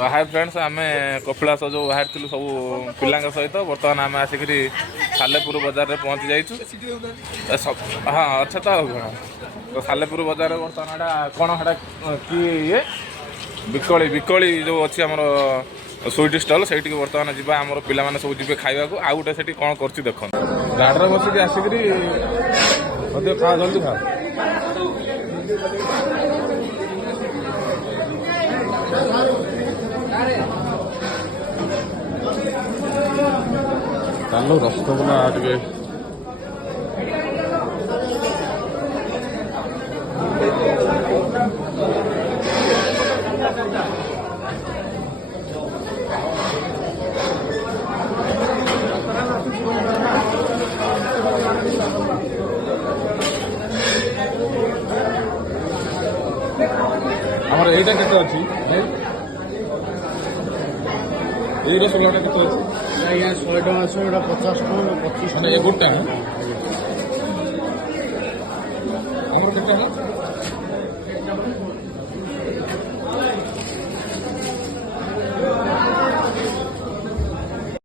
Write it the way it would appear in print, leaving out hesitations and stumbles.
Hi friends आम कपिलास जो बाहर थी सब पिला सहित बर्तमान आम आसिक सालेपुर बजार में पहुँची जाइए। हाँ अच्छा तो सालेपुर बजार बर्तमान कौन है कि ये बिकली बिकली जो अच्छी आम स्वीट स्टल से बर्तमान जी आम पाने सब जी खावा को आउ गोटे से कौन कर देख गाड़ी में बसिक आसिक खा जल्दी खा चलो रसगोल्ला टे आमर यहीटा के अच्छी ये रसगोल्ला के अच्छी 100 टका अच्छे 50 टका 25 ये गोटे आमर के